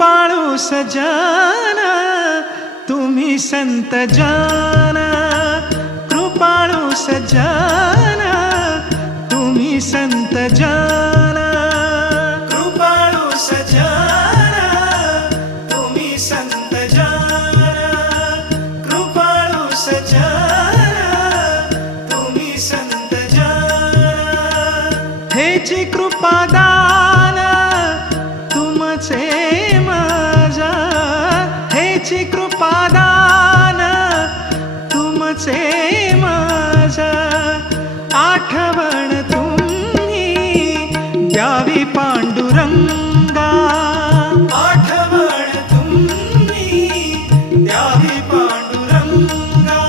कृपाळू सजान तुम्ही संत जाना। कृपाळू सजान तुम्ही संत जाना। कृपाळू सजान तुम्ही संत जान। कृपाळू सजान तुम्ही संत जान। हेची कृपादान तुमचे हेची कृपादान तुमचे माझा आठवण तुम्ही द्यावी पांडुरंगा. आठवण तुम्ही द्यावी पांडुरंगा.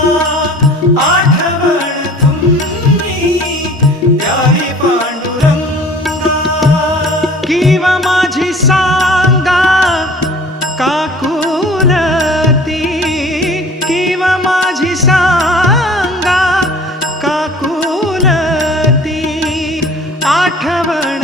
आठवण तुम्ही द्यावी पांडुरंगा. किंवा அவன்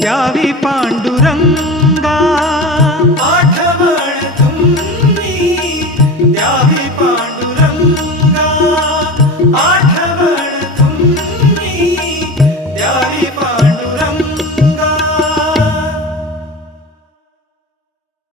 प्यार